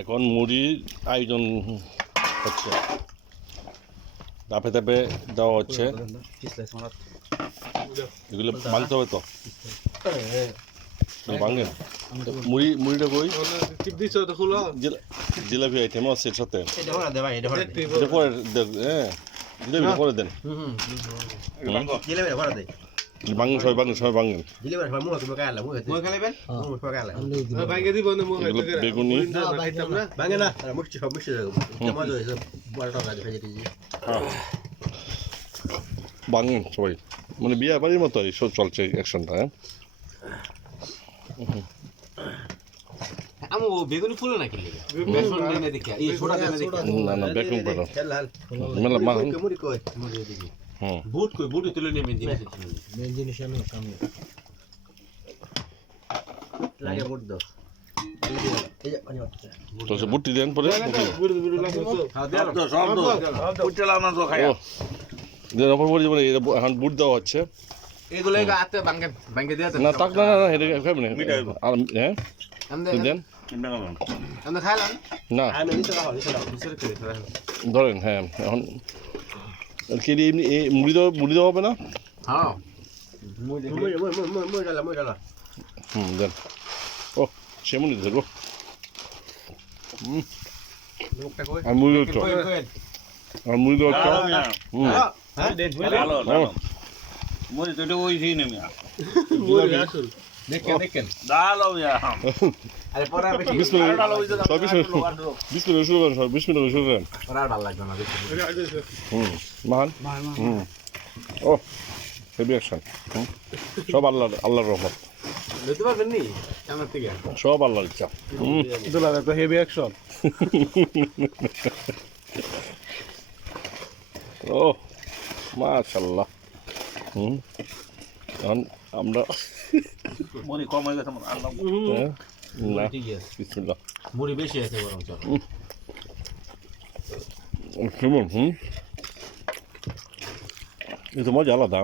এখন মুড়ির আয়োজন হচ্ছে, ধাপে ধাপে দেওয়া হচ্ছে। এগুলো ভাঙতে হবে তো, ভাঙেন। মুড়িটা কই জিলাপি আইটেম আছে এর সাথে, এটা পরে হ্যাঁ জিলাপিটা করে দেন। ভাঙেন সবাই, ভাঙেন সবাই, ভাঙেন। বেগুনি ভাঙেন সবাই, মানে বিয়ে বাড়ির মতো এইসব চলছে অ্যাকশনটা। হ্যাঁ বেগুনি ফুল নাকি না না বেকিং পাউডার মেলা মাখন। বুট কই বুট তুলে নিয়ে মেন জিনিস আমি সামনে লাগে বুট দাও তো সে বুটি দেন পরে এখন বুট দেওয়া হচ্ছে। এগুলো আতে ভাঙ্গে দিয়া না তাক না না এটা খাবেন আর হ্যাঁ দেন আমরা খাইলাম না ধরেন। হ্যাঁ এখন কি এমনি মুড়ি দেওয়া হবে না? হ্যাঁ দেন। ও সেমনি দেবো। আর মুড়ি হচ্ছে, আর মুড়ি দেওয়া দেখেন ও হেভি অ্যাকশন। সব আল্লাহর রহমত, সব আল্লাহর ইচ্ছা। হেভি অ্যাকশন ও মাশাআল্লাহ। এখন আমরা বিসমিল্লাহ। মুড়ি বেশি আছে বরং কেমন? এ তো মজা আলাদা।